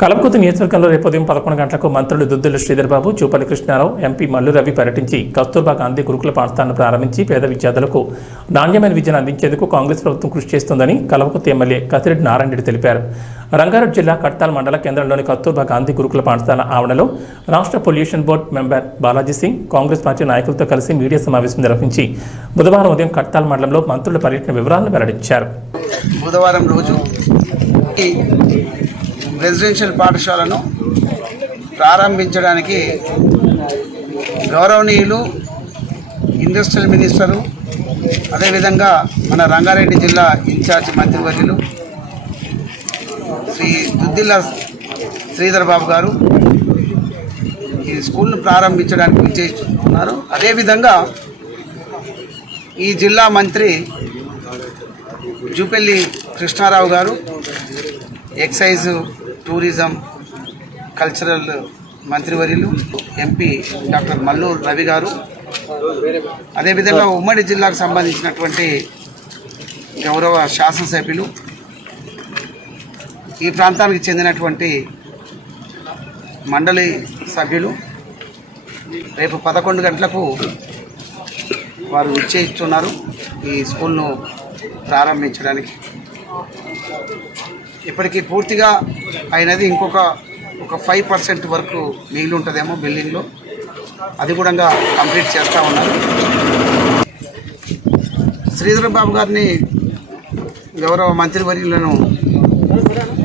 కలపకుర్తి నియోజకవర్గంలో రేపు ఉదయం 11 గంటలకు మంత్రులు దుద్దిళ్ల శ్రీధర్ బాబు, చూపల్లి కృష్ణారావు, ఎంపీ మల్లు రవి పర్యటించి కస్తూర్బా గాంధీ గురుకుల పాఠశాలను ప్రారంభించి పేద విద్యార్థులకు నాణ్యమైన విద్యను అందించేందుకు కాంగ్రెస్ ప్రభుత్వం కృషి చేస్తుందని కలపకుర్తి ఎమ్మెల్యే కసిరెడ్డి నారాయణ రెడ్డి తెలిపారు. రంగారెడ్డి జిల్లా కట్టాల్ మండల కేంద్రంలోని కస్తూర్బా గాంధీ గురుకుల పాఠశాల ఆవరణలో రాష్ట్ర pollution board member Balaji Singh Congress party నాయకులతో కలిసి మీడియా సమావేశం నిర్వహించి బుధవారం ఉదయం కట్టాల్ మండలంలో మంత్రుల పర్యటన వివరాలను వెల్లడించారు. బుధవారం రోజు రెసిడెన్షియల్ పాఠశాలను ప్రారంభించడానికి గౌరవనీయులు ఇండస్ట్రియల్ మినిస్టరు, అదేవిధంగా మన రంగారెడ్డి జిల్లా ఇన్ఛార్జ్ మంత్రివర్యులు శ్రీ దుద్దిళ్ల శ్రీధర్ బాబు గారు ఈ స్కూల్ను ప్రారంభించడానికి విచ్చేస్తున్నారు. అదేవిధంగా ఈ జిల్లా మంత్రి చూపల్లి కృష్ణారావు గారు, ఎక్సైజ్, టూరిజం, కల్చరల్ మంత్రివర్యులు ఎంపీ డాక్టర్ మల్లు రవి గారు, అదేవిధంగా ఉమ్మడి జిల్లాకు సంబంధించినటువంటి గౌరవ శాసనసభ్యులు, ఈ ప్రాంతానికి చెందినటువంటి మండలి సభ్యులు రేపు 11 గంటలకు వారు విచ్చేస్తున్నారు ఈ స్కూల్ను ప్రారంభించడానికి. ఇప్పటికీ పూర్తిగా అయినది ఇంకొక 5% వరకు మిగిలి ఉంటుందేమో బిల్డింగ్లో, అది కూడా కంప్లీట్ చేస్తూ ఉన్నారు. శ్రీధర్ బాబు గారిని గౌరవ మంత్రివర్యులను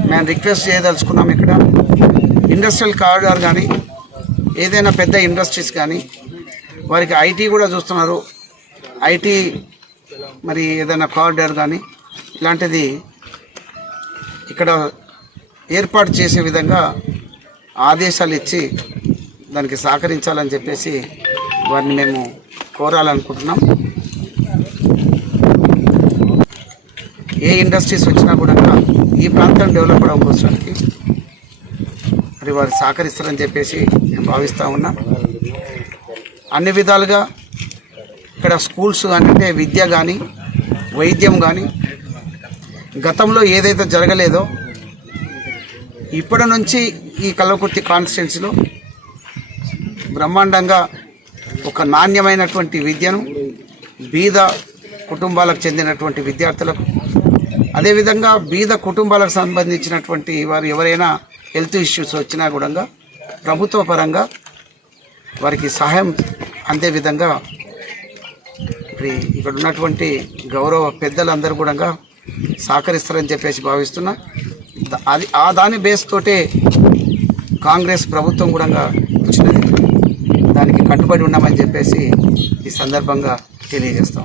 మేము రిక్వెస్ట్ చేయదలుచుకున్నాం. ఇక్కడ ఇండస్ట్రియల్ కారిడార్ కానీ ఏదైనా పెద్ద ఇండస్ట్రీస్ కానీ వారికి ఐటీ కూడా చూస్తున్నారు. ఐటీ మరి ఏదైనా కారిడార్ కానీ ఇలాంటిది ఇక్కడ ఏర్పాటు చేసే విధంగా ఆదేశాలు ఇచ్చి దానికి సహకరించాలని చెప్పేసి వారిని మేము కోరాలనుకుంటున్నాం. ఏ ఇండస్ట్రీస్ వచ్చినా కూడా ఈ ప్రాంతం డెవలప్ అవ్వడం కోసానికి మరి వారు సహకరిస్తారని చెప్పేసి నేను భావిస్తూ ఉన్నా. అన్ని విధాలుగా ఇక్కడ స్కూల్స్ కానీ, అంటే విద్య కానీ, వైద్యం కానీ గతంలో ఏదైతే జరగలేదో ఇప్పటి నుంచి ఈ కల్వకుర్తి కాన్స్టిట్యున్సీలో బ్రహ్మాండంగా ఒక నాణ్యమైనటువంటి విద్యను బీద కుటుంబాలకు చెందినటువంటి విద్యార్థులకు, అదేవిధంగా బీద కుటుంబాలకు సంబంధించినటువంటి వారు ఎవరైనా హెల్త్ ఇష్యూస్ వచ్చినా కూడా ప్రభుత్వ పరంగా వారికి సహాయం అందే విధంగా ఇక్కడ ఉన్నటువంటి గౌరవ పెద్దలందరూ కూడా సహకరిస్తారని చెప్పేసి భావిస్తున్నా. దాని బేస్ తోటే కాంగ్రెస్ ప్రభుత్వం కూడా వచ్చినది, దానికి కట్టుబడి ఉన్నామని చెప్పేసి ఈ సందర్భంగా తెలియజేస్తాం.